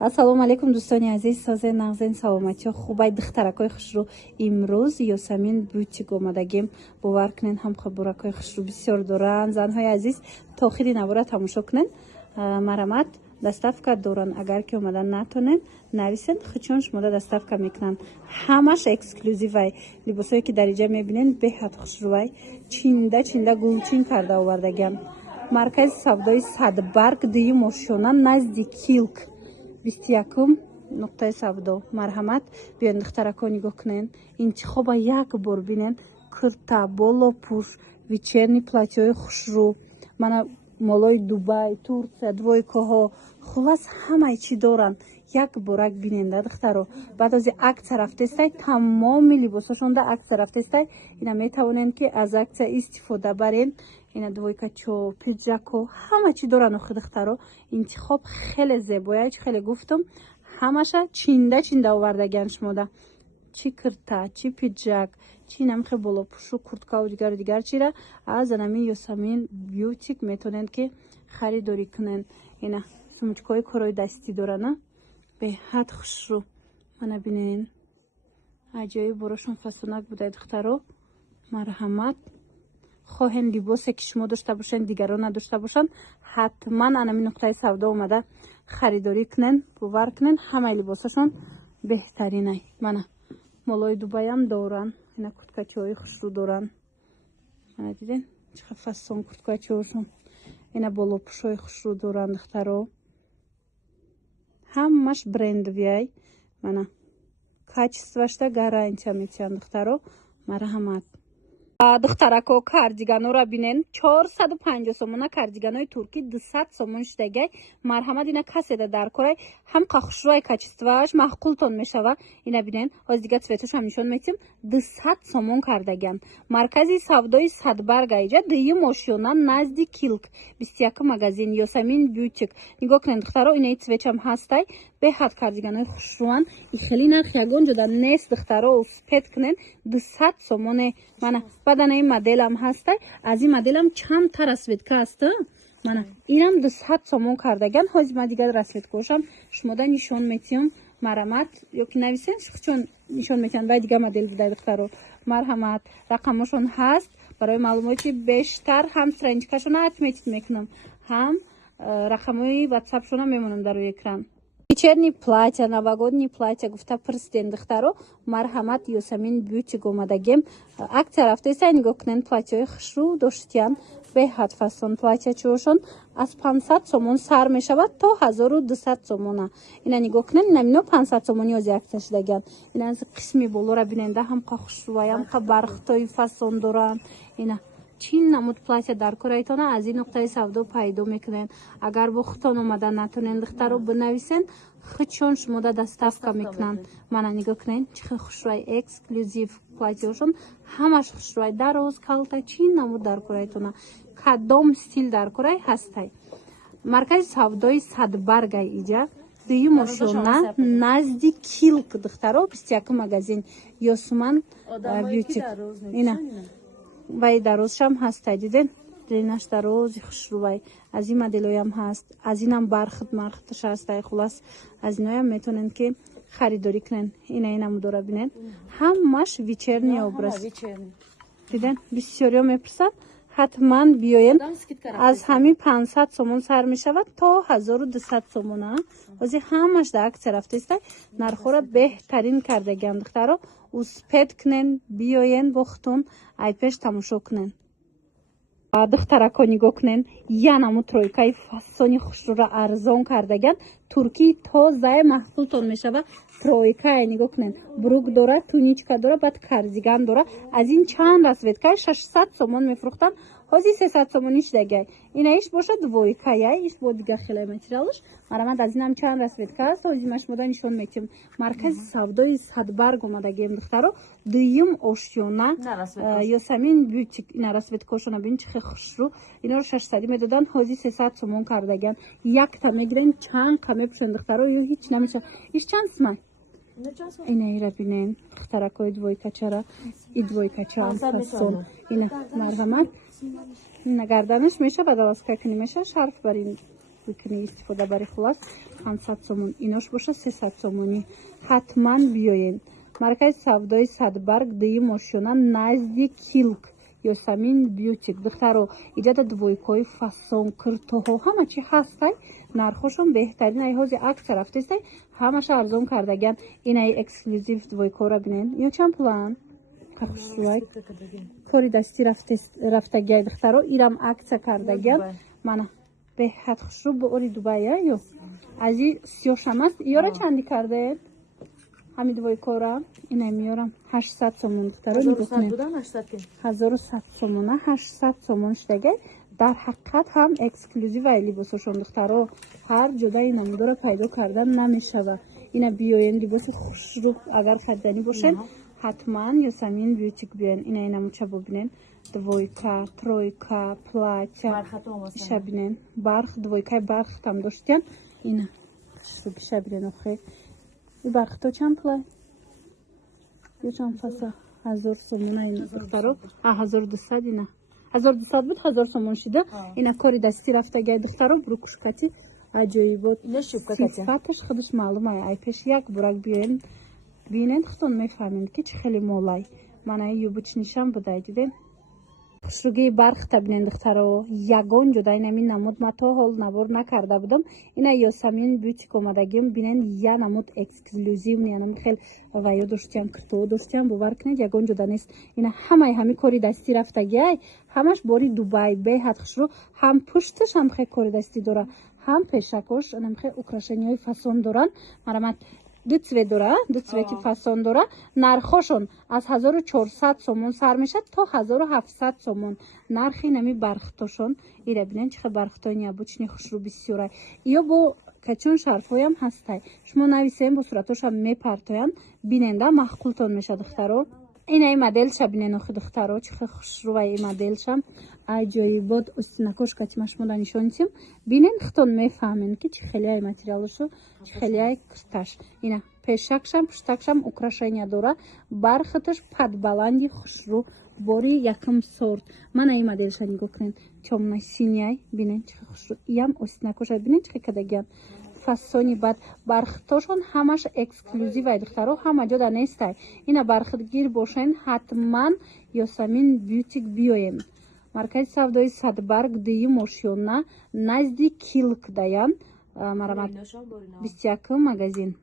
ассалому алайкум дӯстони азиз, созен нағзен саломатиё хубай духтаракои хушрӯ. Имрӯз Ёсамин бутик омадагим. Бовар кунен ҳам хабуракои хушрӯ бисёр доранд. Занҳои азиз то охири навора тамошо кунен. Марамат доставка доранд. Агар ки омадан натонен нависен, хучон шумода доставка мекунанд. Ҳамаш эксклюзивай. Либосое ки дар инҷа мебинен беҳад хушрӯвай. Чинда гулчин карда овардагиам. Маркази савдои Садбарг дуюм ошёна назди Килк 21 нуқтаи савдо. Марҳамат, биён духтарако нигоҳ кунен. Интихоба як бор бинен. Курта, болопӯш, вечерни платьёи хушрӯ. Мана молои Дубай, Турция, двойкаҳо, хулас ҳамаи чӣ доранд. Як борак бинен да духтаро. Баъд аз акция рафтестай, тамоми либосошон да акция рафтестай. Ина метавонен ки аз акция истифода барен. Ина двойкачо, пиджако, ҳама чӣ доранд охи духтаро. Интихоб хеле зебоя, чӣ хеле гуфтам, ҳамаша чинда овардагиан шумода. Чӣ курта, чӣ пиджак, чӣ намхе болопӯшу, курткаву дигар чира аз анами Ёсамин бютик метавонен ки харидорӣ кунен. Ина сумочкаҳои корои дастӣ доранд, беҳад хушрӯ. Мана бинен, аҷоиб борашон фасонак будай духтаро. Марҳамат. хоҳен либосе ки шумо дошта бошен, дигарон надошта бошанд, ҳатман анами нуқтаи савдо омада харидорӣ кунен, бовар кунен. Ҳамаи либосашон беҳтаринай. Мана молои Дубайам доранд. Ина курткачаҳои хушрӯ доранд. Мана диден чӣ хел фасон курткачаҳошон. Ина болопӯшҳои хушрӯ доранд духтаро. Ҳамаш брендовиай. Мана качествашда гарантия метиҳанд духтаро. Марҳамат. Духтарако кардиганора бинен 450 сомона кардиганои туркӣ 200 сомон шудагай. Марҳамат, ина каседа дар корай ҳам қахушрӯай качестваш маҳқултон мешава. Ина бинен ҳоз дига цветашам нишон метим 200 сомон кардагиан. Маркази савдои Садбарг айҷа дуюм ошёна назди Килк 21 магазин Ёсамин бютик. Нигоҳ кунен духтаро, инаи цветчам ҳастай. Беҳад кардиганои хушрӯан. Ихели нарх ягон ҷода нест духтаро. Успет кунен 200 сомоне. Мана баъдан ин моделам ҳастай. Аз ин моделам чанд та расветка аст. Мана инам 200 сомон кардаган. ҳозир ма дигар расветкаошам шумода нишон метиҳам. Марҳамат, ёки нависен чун нишон метиҳанд. Вай дига модел будай духтаро. Марҳамат. рақамошон ҳаст. Барои маълумоти бештар ҳам страничкашона отметить мекунам, ҳам рақамои ватсапшона мемонам дар рӯи экран. Вечерни платья, новогодни платья гуфта пирсден духтаро. Марҳамат, Ёсамин бютик омадагем. Акция рафтесай, нигоҳ кунен платьёи хушрӯ доштиян. Беҳад фасон платьячаошон аз 500 сомон сар мешавад то 1200 сомона. Ина нигоҳ кунен, намино 500 сомони ози акция шудагиан. Ина аз қисми болора биненда ҳамқа хушрӯвай, ҳамқа бархтои фасон доранд. Ина чин намуд платья дар корайтона аз ин нуқтаи савдо пайдо мекунен. Агар бо худтон омада натонен духтаро бинависен, худшон шумода доставка мекунанд. Мана нигоҳ кунен чӣ хел хушрӯвай эксклюзив платьёшон ҳамаш хушрӯвай дароз калта чин намуд дар корайтона. Кадом стил дар корай ҳастай. Маркази савдои Садбаргай иҷа дуюм ошёна назди Килк духтаро 21 магазин Ёсамин бютик. Ина вай дарозшам ҳастай, диден длинаш дарози хушрӯвай. Аз ин моделоям ҳаст. Аз инам бархташ ҳастай. хулас аз иноям метавонен ки харидорӣ кунен. Инам дора бинен. ҳамаш вечерни образ. Диден бисёриё мепурсанд. ҳатман биёен. аз ҳамин 500 сомон сар мешавад то 1200 сомона. ҳозир ҳамаш да акция рафтестай. нархора беҳтарин кардагиам духтаро. успет кунен, биёен бо худтон айпеш тамошо кунен. духтарако нигоҳ кунен, янаму тройкаи фасони хушрӯра арзон кардагиан. туркии тозаи маҳқултон мешава. тройкае нигоҳ кунен, брук дора, туничка дора, баъд кардиган дора. аз ин чанд расветкаи 600 сомон мефурӯхтанд. ҳозир 300 сомони шудагай. ина иш боша двойкая, иш бо дигар хеле материалш. марамат аз инам чанд расветка аст. ҳозир ма шумода нишон метиҳам. маркази савдои Садбарг омадагем духтаро. дуюм ошёна Ёсамин бютик. ина расветкаошона бин чӣ хел хушрӯ. иноро 600 медоданд. ҳозир 300 сомон кардагиан. якта мегирен, чандқа мепӯшен духтаро, ё ҳеҷ намешава. иш чанд смай? Ина ира бинен духтаракои двойкачара. И двойкачаам фасон. Ина марҳамат. Ина гарданаш мешава даваска кунӣ, меша шарф бар ин бикунӣ истифода бари хулос 500 сомон инош боша 300 сомонӣ. ҳатман биёен. Маркази савдои Садбарг дуюм ошёна назди Килк Ёсамин бютик. Духтаро иҷада двойкои фасон киртоҳо ҳама чи ҳастай. Нархошон беҳтарин айҳози акция рафтестай. Ҳамаша арзон кардаган. Инаи эксклюзив двойкора бинен. Ё чанд пулан? Хушрувай. Кори дасти рафтагай духтаро ирам акция кардаган. Мана беҳад хушру бо ори Дубай ё. Ази сиёшамаст. Ёра чанди кардед? Ҳами двойкора ина миёрам 800 сомон духтаро. 1100 сомона 800 сомон штагай. Дар ҳақиқат ҳам эксклюзив ай либосошон духтаро ҳар ҷода ин намудора пайдо кардан намешава. Ина биёен либоси хушру агар харидани бошед ҳатман Ёсамин бютик биёен. Ина намуча бубинен двойка, тройка, платья иша бинен. Барх двойкаи барх там доштян. Ина хушру иша бинен охе. И бархто чанд пулай? Ё чанд фаса? 1000 сомон ин духтаро. 1200 ина. 1200 буд 1000 сомон шида. Ина кори дасти рафтагай духтаро брукушкати аҷоибот. Сифаташ худаш маълум ай. Ай пеш як бурак биёен. Бинен хутон мефаҳмед ки чӣ хеле молай. Манаи юбочнишам будай диден. Хушругии барх табинен духтаро ягон ҷода инами намуд ма то ҳол навор накарда будам. Ина Ёсамин бютик омадагим бинен я намуд эксклюзивни анами хел ваё доштям киртоҳо доштям бовар кунед ягон ҷода нест. Ина ҳамаи ҳами кори дасти рафтагиай ҳамаш бори Дубай беҳад хушру ҳам пушташ ҳам хе кори дастӣ дора ҳам пешакош анами хе украшениҳои фасон доран. Марамат ду цвет дора, ду цвети фасон дора. Нархошон аз 1400 сомон сар мешад то 1700 сомон. Нархи нами бархтошон ира бинен чихе бархтои необычни хушру бисёрай. Ё бо качун шарфоям ҳастай. Шумо нависем бо суратошам мепартоян биненда маҳқултон мешад духтаро. Инаи моделша бинен охи духтаро чихе хушрувай и моделшам аҷоибот остинакошкати машмода нишонитим. Бинен хутон мефаҳмен ки чӣ хеле ай материалошо чӣ хеле ай кирташ. Ина пешакшам пуштакшам украшения дора. Бархаташ падбаланди хушру бори якум сорт. Мана и моделша нигоҳ кунед. Тёмной синяй бинен чихе хушру. Иам остинакоша бинен чихе кадагиан. Фасони бад бархтошон ҳамаш эксклюзив ай духтаро ҳама ҷода нестай. Ина бархатгир бошен ҳатман Ёсамин бютик биёем. Маркази савдои Садбарг дуюм ошёна назди Килк даян. Марамат 21 магазин.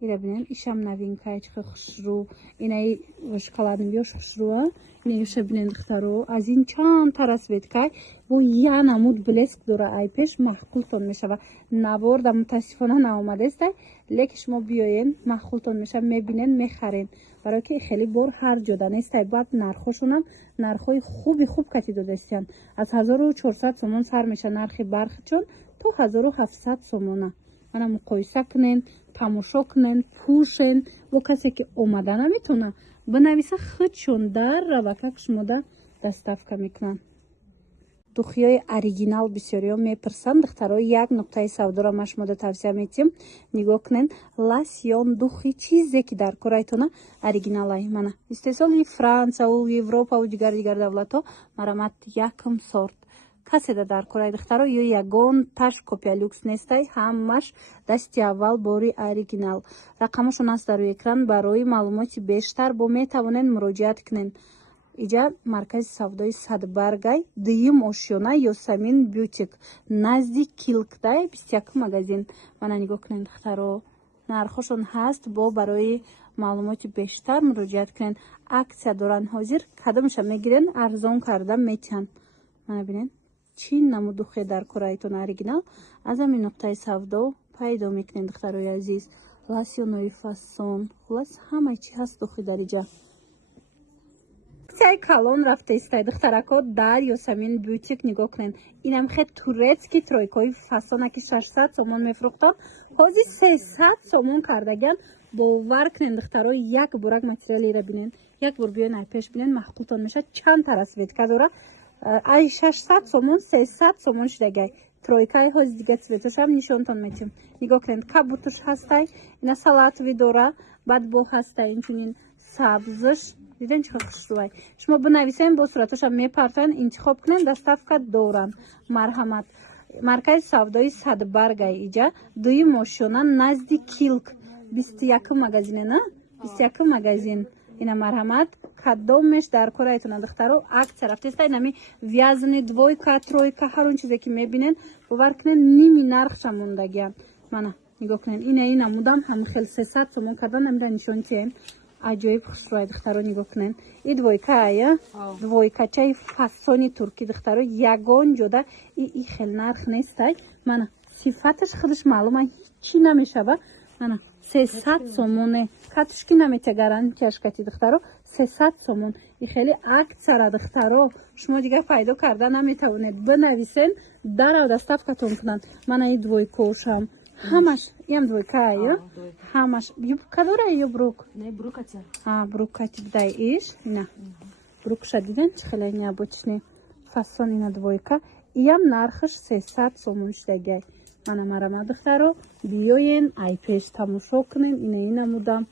Ира бинен ишам новинкай чихе хушру. Инаи шоколадни биёш хушруа. Ина ёша бинен духтаро аз ин чанд тарас веткай бо я намуд блеск дора ай пеш маҳқултон мешава. Наворда мутаассифона наомадестай леки шумо биёен маҳқултон мешава мебинен мехарен. Барои ки хеле бор ҳар ҷода нестай. Баъд нархошонам нархои хуби хуб кати додастиян. Аз 1400 сомон сар меша нархи бархчон то 1700 сомона. Мана муқоиса кунен, тамошо кунен, пӯшен. Бо касе ки омада наметона бинависа худшон дар рава как шумода доставка мекунанд. Духиёи оригинал бисёриҳо мепирсанд духтаро як нуқтаи савдора ма шумода тавсия метиҳам. Нигоҳ кунед ласьон духи чизе ки дар корайтона оригинал ай. Мана истеҳсоли Франсияву Европаву дигар давлатҳо марамат якум сорт. Каседа дар корай духтаро ё ягон таш копия люкс нестай ҳамаш дасти аввал бори оригинал. Рақамашон аст дар экран. Барои маълумоти бештар бо метавонед муроҷиат кунед. Иҷа маркази савдои Садбаргай дуюм ошёна Ёсамин бютик назди Килкдай 21 магазин. Мана нигоҳ кунед духтаро нархошон ҳаст бо барои маълумоти бештар муроҷиат кунед. Акция доран ҳозир кадомша мегирен арзон карда метиҳанд. Мана бинед чӣ намуд духе дар корайтон оригинал аз ҳамин нуқтаи савдо пайдо мекунед духтарои азиз. Лосьёнои фасон хулас ҳамаи чӣ ҳаст духи дар иҷа. аксияи калон рафтаистай духтарако дар Ёсамин бютик нигоҳ кунед. Инам хе турецки тройкои фасонаки 600 сомон мефурӯхтам ҳозир 300 сомон кардаган. Бовар кунед духтаро як бурак материалира бинен. Як бор биёен ай пеш бинен маҳқултон мешад. Чанд тарас ветка дора ай 600 сомон 300 сомон шидагай. Тройкаи ҳозир дига цветошам нишонтон метиҳам. Нигоҳ кунед кабутуш ҳастай. Ина салатови дора баъд бо ҳастай инчунин сабзиш диден чӣ хушрувай. Шумо бинависем бо суратошам мепартоян интихоб кунед доставка доран. Марҳамат. маркази савдои Садбаргай иҷа дуи мошина назди Килк 21 магазине на 21 магазин ина марҳамат кадомеш дар корайтона духтаро акция рафтеста инами вязани двойка тройка ҳар он чизе ки мебинен бовар кунен ними нархша мондагиян мана нигоҳ кунен ина мудам ҳам хел 300 сомон кардан намира нишон чием аҷоиб хушрӯи духтаро нигоҳ кунен и двойка ая двойкачаи фасони турки духтаро ягон ҷода и хел нарх нестай мана сифаташ худаш маълума ҳичи намешава мана 300 сомоне катушки намета гарантияш кати духтаро 300 сомон и хели аксара духтаро шумо дигар пайдо карда наметавонед бинависен дарав доставкатон кунанд мана и двойкошам ҳамаш иам двойка аю ҳамаш юбка дора ё брук не брукати брукати бдай иш ина брукша диден чӣ хеле необычный фасон ина двойка иам нархаш 300 сомон шудагай мана марама духтаро биёен айпеш тамошо кунем ина мудам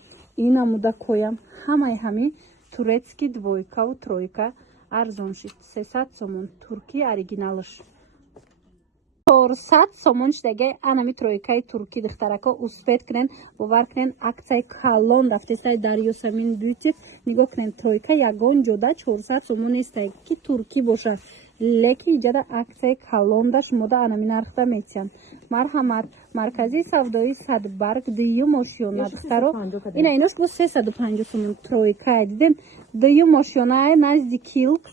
ина муда коям ҳамаи ҳами турецки двойкаву тройка арзон шид 300 сомон турки оригиналаш 400 сомон шудагай анами тройкаи турки духтарако успед кунен бовар кунен аксияи калон рафтестай дар Ёсамин бютик нигоҳ кунен тройка ягон ҷода 400 сомон нестай ки турки бошад леки иҷада аксияи калонда шумода анами нархда метиям марҳамат маркази савдои Садбарг дию мошиёна духтаро ина инош бо 350 сомон тройка диден дию мошиёна назди Килк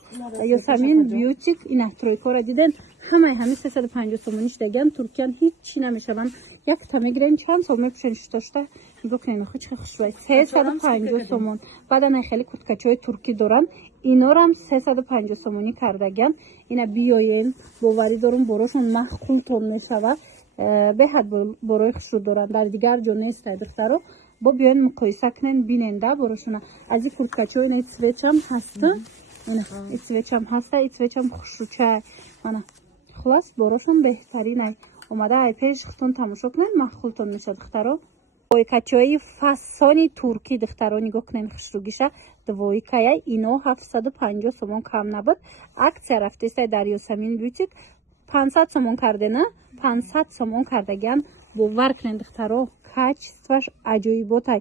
Ёсамин бютик ина тройкора диден ҳамаи ҳами 350 сомони шудагиан туркиян ҳичи намешаванд якта мегирем чанд сол мепӯшен шута нигоҳ кунем хо чӣ хушрӯй 350 сомон баъдан хеле курткачаҳои туркӣ дорам инорам 350 сомонӣ кардагиан ина биёен боварӣ дорум борошон маҳқултон мешава беҳад борои хушрӯ доранд дар дигар ҷо нестай духтаро бо биёен муқоиса кунен бинен да борошона аз и курткачаҳо ина цветчам ҳаста ина цветчам ҳаста цветчам хушрӯчай мана хулас борошон беҳтаринай омада айпеш хутон тамошо кунен маҳқултон мешад духтаро двойкачаҳои фасони туркӣ духтаро нигоҳ кунен хушрӯгиша двойкая ино 750 сомон кам набуд аксия рафтестай дар Ёсамин бютик 500 сомон кардена 500 сомон кардагиан бовар кунен духтаро качестваш аҷоиботай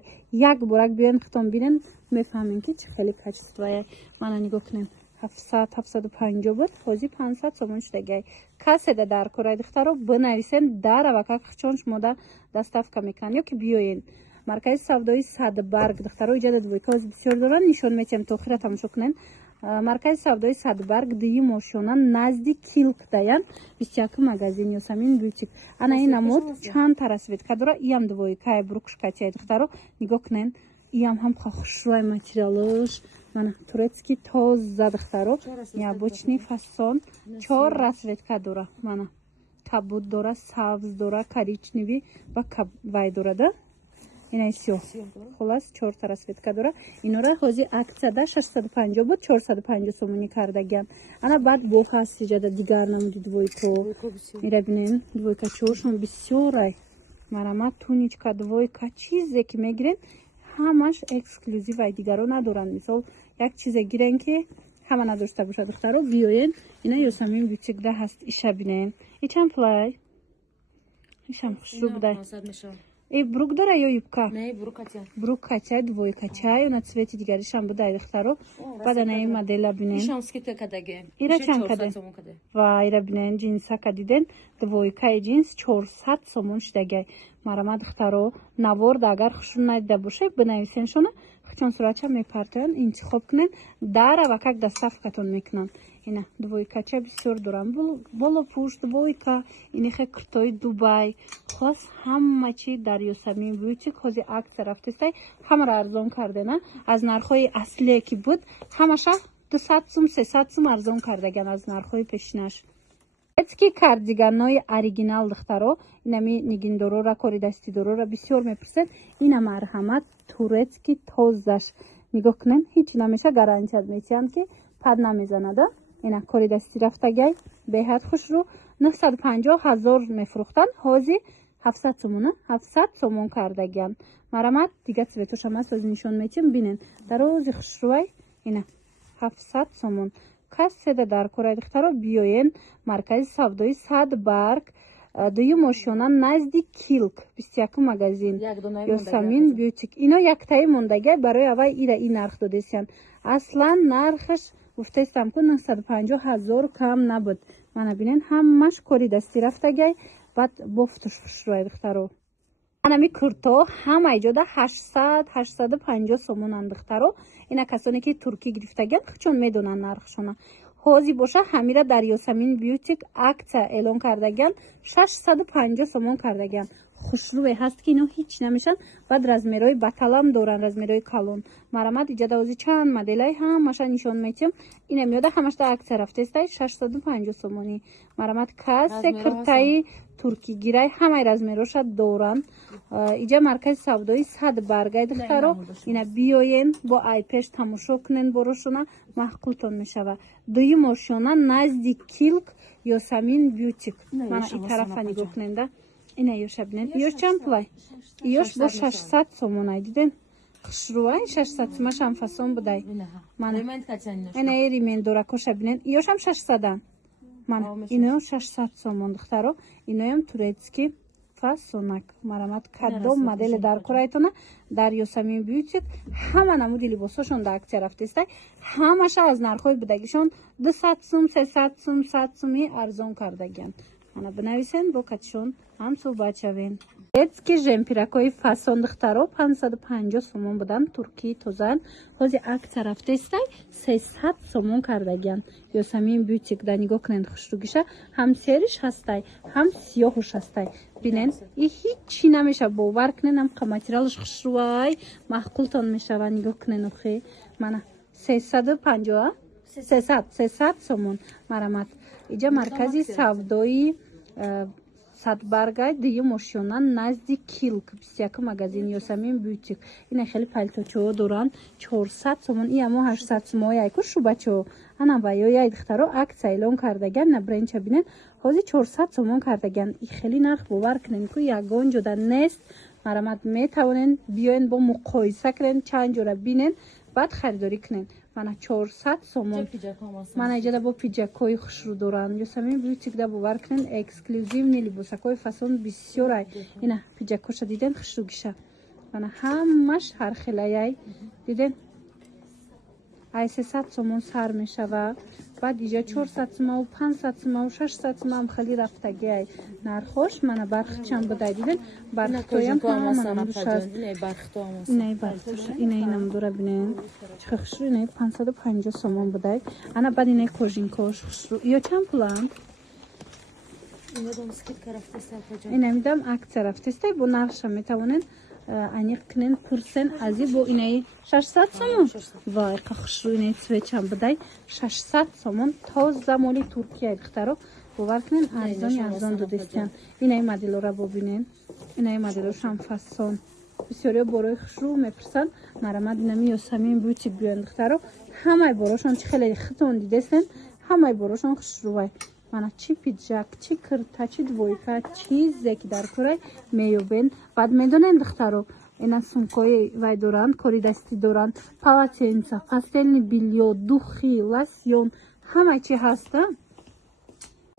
як борак биёен хутон бинен мефаҳмем ки чӣ хеле качествая мана нигоҳ кунен 700-750 буд ҳозир 500 сомон шудагай каседа дар корай духтаро бинависен дарава как чон шумода доставка мекунанд ёки биёен маркази савдои Садбарг духтаро иҷада двойка ҳозир бисёр доранд нишон метиҳам то охира тамошо кунен маркази савдои Садбарг дии мошиёна назди Килк даян 21 магазин Ёсамин бютик ана ин намуд чанд та расветка дора иам двойкаи брукшкатияи духтаро нигоҳ кунен иам ҳам хушрӯи материалаш мана турецки тоза духтаро необычный фасон 4 расветка дора мана кабуд дора сабз дора коричневый ва вай дора да ина всё хулас 4 та расветка дора инора ҳозир аксияда 650 буд 450 сомонӣ кардагиам ана баъд бо ҳаст иҷада дигар намуди двойко мира бинен двойкачаҳошон бисёрай марама туничка двойка чизе ки мегирен ҳамаш эксклюзивай дигаро надоранд мисол як чизе гирен ки ҳама надошта бошад духтаро биёен ина Ёсамин бютикда ҳаст иша бинен ичам плай ишам хушрӯ будай брук дора ё юбка не брукати брукача двойкача ё на цвети дигаришам будай духтаро баъдана ин модела бинен ишам скидка кадаге ира чанд каде ва ира бинен ҷинсака диден двойкаи ҷинс 400 сомон шудагай марама духтаро наворда агар хушрӯ надида бошед бинависен шона хучон суратча мепартоян интихоб кунен дарава как доставкатон мекунанд ина двойкача бисёр дорам болопӯш двойка инихе куртои Дубай хулас ҳама чи дар Ёсамин бютик ҳозир аксия рафтестай ҳамаро арзон кардена аз нархҳои аслие ки буд ҳамаша 200 сум 300 сум арзон кардаган аз нархҳои пешинаш турецки кардиганои оригинал духтаро инами нигиндорора кори дастидорора бисёр мепурсед ина марҳамат турецки тозаш нигоҳ кунен ҳеҷ намеша гарантия метиҳанд ки пад намезанада ина кори дастӣ рафтагай беҳад хушрӯ 950 000 мефурӯхтанд ҳозир 700 сомона 700 сомон кардагиан марҳамат дигар цветошам аст ҳозир нишон метиҳам бинен дарози хушрӯай ина 700 сомон касседа дар кораи духтаро биёен маркази савдои Садбарг дуюм ошёна назди Килк 21 магазин Ёсамин бютик. Ино яктаи мондагӣ барои аввал ира и нарх додесиян. Аслан нархаш гуфтаистам ку 950,000 кам набуд. Мана бинен ҳамаш кори дастӣ рафтагай баъд бофтуш хушрӯи духтаро. Анами курто ҳама иҷода 800-850 сомонанд духтаро. Ина касоне ки туркӣ гирифтаган чун медонанд нархшона. ҳозир боша ҳамира дар Ёсамин бютик акция эълон кардаган 650 сомон кардаган. хушрӯе ҳаст ки ино ҳеч намешан. Баъд размерои баталам доранд, размерои калон. Марамат иҷода ҳозир чанд моделай ҳамаша нишон метиҳам. Ина миёда ҳамашда акция рафтаистай 650 сомонӣ. Марамат кассе куртаи туркигирай ҳамаи размероша доранд. иҷа маркази савдои Садбаргай духтаро. Ина биёен бо айпеш тамошо кунен борошона маҳқултон мешава. дуюм ошёна назди Килк Ёсамин бютик. Мана и тарафа нигоҳ куненда. Ина ёша бинен. Ёш чанд пулай? Ёш бо 600 сомонай диден. хушрӯай 600 сомашам фасон будай. Мана ина римен доракоша бинен. Ёшам 600-ан. Мана ино 600 сомон духтаро. Иноям турецки фасонак. Марамат кадом модели дар корайтона дар Ёсамин бютик ҳама намуди либосошон дар акция рафтаистай. ҳамаша аз нархҳои будагишон 200 сум, 300 сум, 100 суми арзон кардаган. Мана бинависен бо катишон ҳам суҳбат шавен. Детски жемпиракои фасон духтаро 550 сомон будан. туркии тозаан. ҳозир акция рафтаистай 300 сомон кардаган. Ёсамин бютик да нигоҳ кунед хушрӯгиша. ҳам сериш ҳастай, ҳам сиёҳуш ҳастай. бинен и ҳичи намеша бовар кунен. ҳам материалаш хушрӯай маҳқултон мешава. нигоҳ кунен охи. Мана 350 300 сомон. марамат иҷа маркази савдои Садбаргай дуюм ошёна назди Килк 21 магазин Ёсамин бютик. ина хеле палточаҳо доранд 400 сомон. и амо 800 сомон яйку шубачаҳо ана ваёяй духтаро акция эълон кардаган. на бренча бинен ҳозир 400 сомон кардаган. и хеле нарх бовар кунен ку ягон ҷода нест. марамат метавонен биёен бо муқоиса кунен чанд ҷора бинен баъд харидорӣ кунен. мана 400 сомон. мана иҷода бо пиҷакҳои хушрӯ доранд. Ёсамин бютикда бовар кунен эксклюзивни либосакҳои фасон бисёрай. ина пиҷакҳоша диден хушрӯгиша. мана ҳамаш ҳархелаяй диден ай 300 сомон сар мешава. баъд иҷа 400 сомон, 500 сомон, 600 сомон хеле рафтагиай нархош. мана бархчам будай диден. бархтоям ҳама намудушаст. инай бархтоша инай намудора бинен. чихе хушрӯ инай 550 сомон будай. ана баъд инай кожинкош хушрӯ. ё чанд пуланд? инай мидам акция рафтаистай бо нархша метавонен аниқ кунен пурсен ази бо инаи 600 сомон. вай қа хушрӯ инаи цвечам будай 600 сомон. тоза моли туркия духтаро бовар кунен арзон додестиян. инаи моделора бобинен. инаи моделошам фасон бисёриҳо борои хушрӯ мепурсанд. марамад инами Ёсамин бютик биён духтаро. ҳамаи борошон чи хеле хитон дидестен. ҳамаи борошон хушрӯвай. мана чи пиҷак, чи курта, чи двойка, чизе ки дар корай меёбен. баъд медонен духтаро ина сумкои вай доранд, кори дастӣ доранд, полотенца, пастелни бельё, духи, лосьон ҳама чи ҳаста.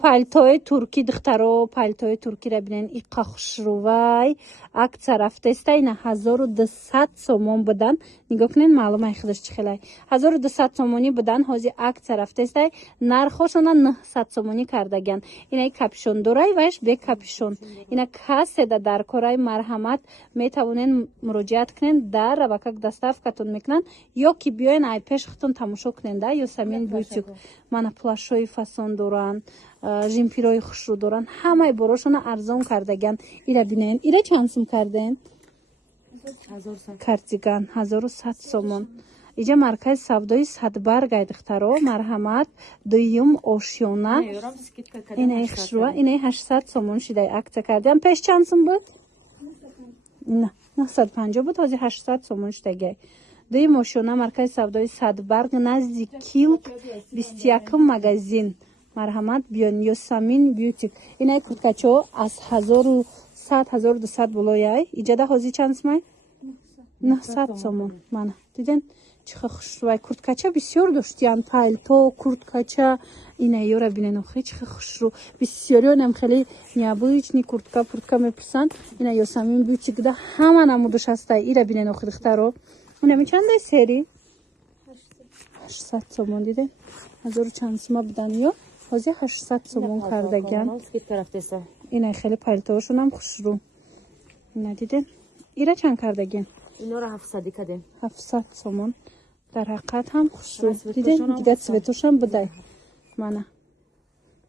палтои туркӣ духтаро палтои туркиро бинен иқа хушрӯвай акция рафтаистай ина 1200 сомон будан. нигоҳ кунен маълумаи худаш чи хелай 1200 сомонӣ будан. ҳозир акция рафтаистай нархошона 900 сомонӣ кардаган. инаи капюшон дорай вайш бе капюшон. ина касседа дар кораи марҳамат метавонен муроҷиат кунен. дар ва как доставкатон мекунанд ё ки биёен айпеш худтон тамошо кунен да Ёсамин бютик. мана плашои фасон доранд, жимпирои хушрӯ доранд. ҳамаи борошона арзон кардаган. ира бинен. ира чанд сум карден? кардиган 1100 сомон. иҷа маркази савдои Садбаргай духтаро марҳамат дуюм ошёна. инаи хушрӯа инаи 800 сомон шидай акция кардиам. пеш чанд сум буд? 950 буд. ҳозир 800 сомон шидагай. дуюм ошёна маркази савдои Садбарг назди Килк 21 магазин. марҳамат биён Ёсамин бютик. инаи курткачаҳо аз 1100-1200 болояй. иҷада ҳозир чанд сумай? 900 сомон. мана диден чиха хушрувай курткача бисёр доштиян пальто курткача ина ёра бинен охи чиха хушру бисёрёнам хеле необычный куртка мепурсанд ина ёсамин бутикда ҳама намудаш ҳастай ира бинен охи духтаро инами чандай сери 800 сомон диде ҳазору чанд сума будан ё ҳозир 800 сомон кардаган ина хеле пальтоошунам хушру ина диде ира чанд кардаген инора 700 кадем 700 сомон дар ҳақиқат ҳам хушру диде дига цветошам будай мана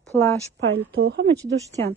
плаш пальто ҳама чи доштиян